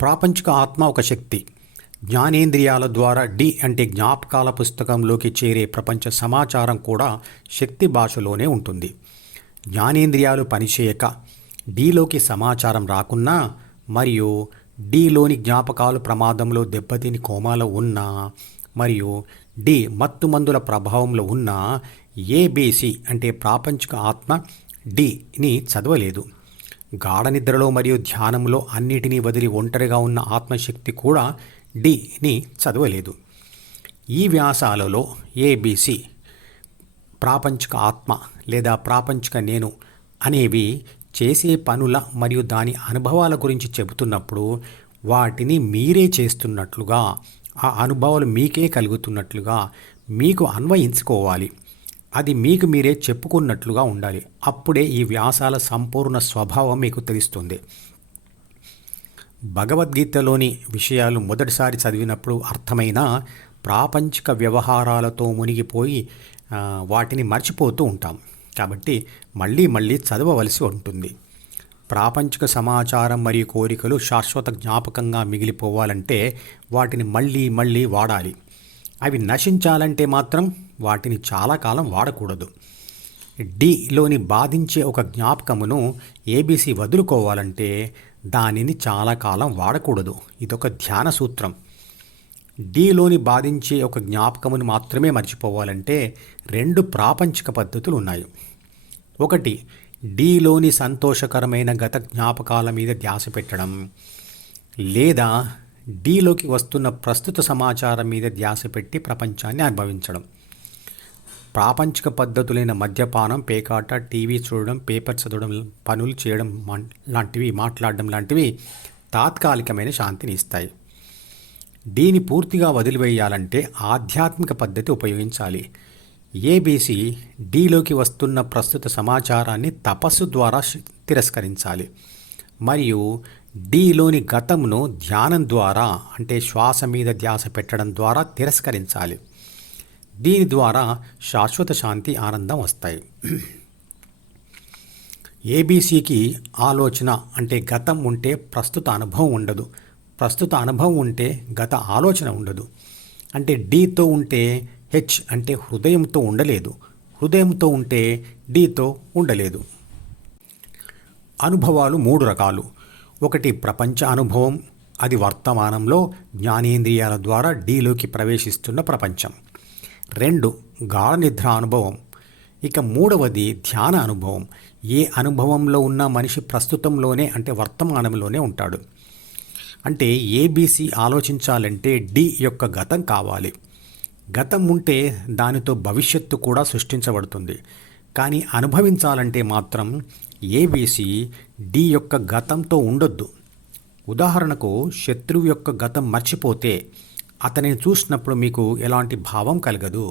ప్రాపంచిక ఆత్మ ఒక శక్తి. జ్ఞానేంద్రియాల ద్వారా డి అంటే జ్ఞాపకాల పుస్తకంలోకి చేరే ప్రపంచ సమాచారం కూడా శక్తి భాషలోనే ఉంటుంది. జ్ఞానేంద్రియాలు పనిచేయక డిలోకి సమాచారం రాకున్నా మరియు డిలోని జ్ఞాపకాలు ప్రమాదంలో దెబ్బతిని కోమాలో ఉన్నా మరియు డి మత్తుమందుల ప్రభావంలో ఉన్న ఏబిసి అంటే ప్రాపంచిక ఆత్మ డిని చదవలేదు. గాఢ నిద్రలో మరియు ధ్యానంలో అన్నిటినీ వదిలి ఒంటరిగా ఉన్న ఆత్మశక్తి కూడా డిని చదవలేదు. ఈ వ్యాసాలలో ఏబిసి ప్రాపంచిక ఆత్మ లేదా ప్రాపంచిక నేను అనేవి చేసే పనుల మరియు దాని అనుభవాల గురించి చెబుతున్నప్పుడు వాటిని మీరే చేస్తున్నట్లుగా, ఆ అనుభవాలు మీకే కలుగుతున్నట్లుగా మీకు అన్వయించుకోవాలి. అది మీకు మీరే చెప్పుకున్నట్లుగా ఉండాలి. అప్పుడే ఈ వ్యాసాల సంపూర్ణ స్వభావం మీకు తెలుస్తుంది. భగవద్గీతలోని విషయాలు మొదటిసారి చదివినప్పుడు అర్థమైన ప్రాపంచిక వ్యవహారాలతో మునిగిపోయి వాటిని మర్చిపోతూ ఉంటాం. కాబట్టి మళ్ళీ మళ్ళీ చదవవలసి ఉంటుంది. ప్రాపంచిక సమాచారం మరియు కోరికలు శాశ్వత జ్ఞాపకంగా మిగిలిపోవాలంటే వాటిని మళ్ళీ మళ్ళీ వాడాలి. అవి నశించాలంటే మాత్రం వాటిని చాలా కాలం వాడకూడదు. డిలోని బాధించే ఒక జ్ఞాపకమును ఏబిసి వదులుకోవాలంటే దానిని చాలా కాలం వాడకూడదు. ఇదొక ధ్యాన సూత్రం. డిలోని బాధించే ఒక జ్ఞాపకమును మాత్రమే మర్చిపోవాలంటే 2 ప్రాపంచిక పద్ధతులు ఉన్నాయి. ఒకటి, డిలోని సంతోషకరమైన గత జ్ఞాపకాల మీద ధ్యాస పెట్టడం, లేదా డిలోకి వస్తున్న ప్రస్తుత సమాచారం మీద ధ్యాస పెట్టి ప్రపంచాన్ని అనుభవించడం. ప్రాపంచిక పద్ధతులైన మద్యపానం, పేకాట, టీవీ చూడడం, పేపర్ చదవడం, పనులు చేయడం లాంటివి, మాట్లాడడం లాంటివి తాత్కాలికమైన శాంతిని ఇస్తాయి. దీన్ని పూర్తిగా వదిలివేయాలంటే ఆధ్యాత్మిక పద్ధతి ఉపయోగించాలి. ఏబిసి డిలోకి వస్తున్న ప్రస్తుత సమాచారాన్ని తపస్సు ద్వారా తిరస్కరించాలి మరియు డిలోని గతంను ధ్యానం ద్వారా అంటే శ్వాస మీద ధ్యాస పెట్టడం ద్వారా తిరస్కరించాలి. దీని ద్వారా శాశ్వత శాంతి, ఆనందం వస్తాయి. ఏబిసికి ఆలోచన అంటే గతం ఉంటే ప్రస్తుత అనుభవం ఉండదు, ప్రస్తుత అనుభవం ఉంటే గత ఆలోచన ఉండదు. అంటే డితో ఉంటే హెచ్ అంటే హృదయంతో ఉండలేదు, హృదయంతో ఉంటే డితో ఉండలేదు. అనుభవాలు 3 రకాలు. ఒకటి ప్రపంచ అనుభవం, అది వర్తమానంలో జ్ఞానేంద్రియాల ద్వారా డిలోకి ప్రవేశిస్తున్న ప్రపంచం. 2 గాఢ నిద్ర అనుభవం. ఇక 3వది ధ్యాన అనుభవం. ఏ అనుభవంలో ఉన్న మనిషి ప్రస్తుతంలోనే అంటే వర్తమానంలోనే ఉంటాడు. అంటే ఏబిసి ఆలోచించాలంటే డి యొక్క గతం కావాలి. గతం ఉంటే దానితో భవిష్యత్తు కూడా సృష్టించబడుతుంది. కానీ అనుభవించాలంటే మాత్రం ఏబిసి డి యొక్క గతంతో ఉండొద్దు. ఉదాహరణకు శత్రువు యొక్క గతం మర్చిపోతే అతనిని చూసినప్పుడు మీకు ఎలాంటి భావం కలగదు.